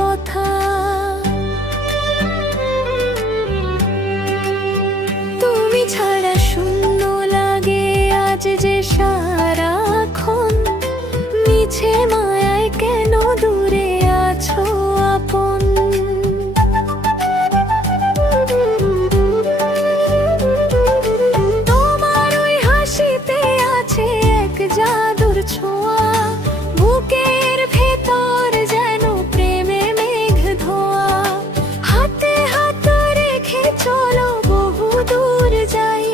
কথা। তুমি ছাড়া শূন্য লাগে আজ যে সারাক্ষণ, মিছে মায়ায় কেন দূরে আছো আপন। তোমার ওই হাসিতে আছে এক জাদুর ছোঁয়া, বুকের ভেতর যেন প্রেমে মেঘ ধোয়া। হাতে হাত রেখে চলো বহু দূর যাই,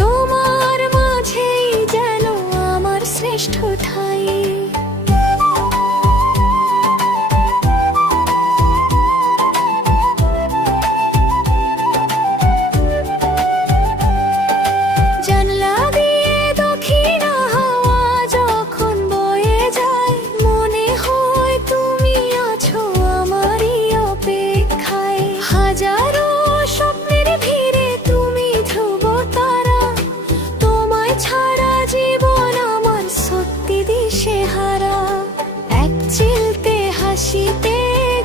তোমার মাঝেই যেন আমার শ্রেষ্ঠ ঠাই। জানলা দিয়ে দক্ষিণা হাওয়া যখন বয়ে যায়, মনে হয় তুমি আছো আমারই অপেক্ষায়। হাজারো স্বপ্নের ভিড়ে তুমি ধ্রুব তারা, তোমায় ছাড়া জীবন আমার সত্যি দিশেহারা। এক চিলতে হাসিতে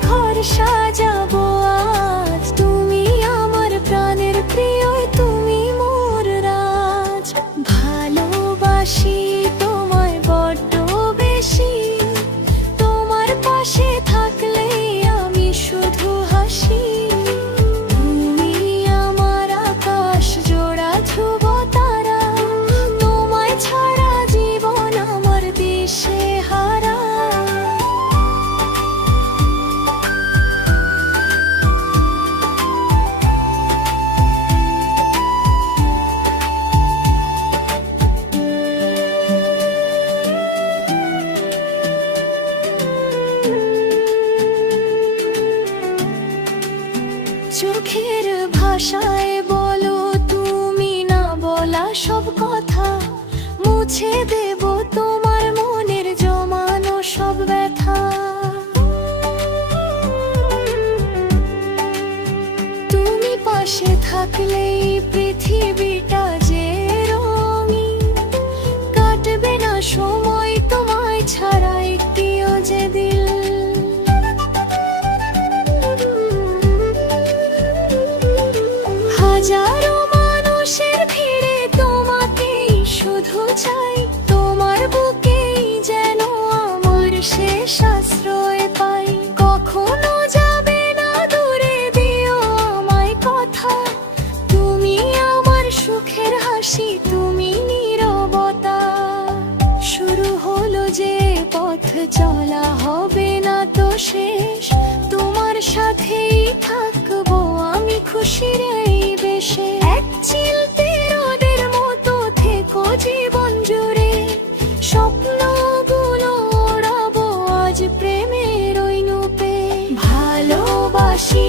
ঘর সাজাবো আজ, তুমি আমার প্রাণের প্রিয়, তুমি মোর রাজ। ভালোবাসি তোমায় বড্ড বেশি, তোমার পাশে থাকলেই আমি শুধু হাসি। তুমি আমার আকাশ জোড়া ধ্রুব তারা, তোমায় ছাড়া জীবন আমার দিশেহারা। চোখের ভাষায় বলো তুমি না বলা সব কথা, মুছে দেব তোমার মনের জমানো সব ব্যথা। তুমি পাশে থাকলেই পৃথিবীটা যে রঙিন, কাটবে না সময় তোমায় ছাড়া একটিও যে দিল। হাজারো মানুষের ভিড়ে তোমাকেই শুধু চাই, তোমার বুকেই যেন আমার শেষ আশ্রয় পাই। কখনো যাবে না দূরে, দিও আমায় কথা, তুমি আমার সুখের হাসি, তুমি নীরবতা। শুরু হলো যে পথ চলা হবে না তো শেষ, তোমার সাথেই থাকবো আমি খুশির এই বেশে। এক চিলতে রোদের মতো থেকো জীবন জুড়ে, স্বপ্নগুলো ওড়াবো আজ প্রেমের ওই নূপে। ভালোবাসি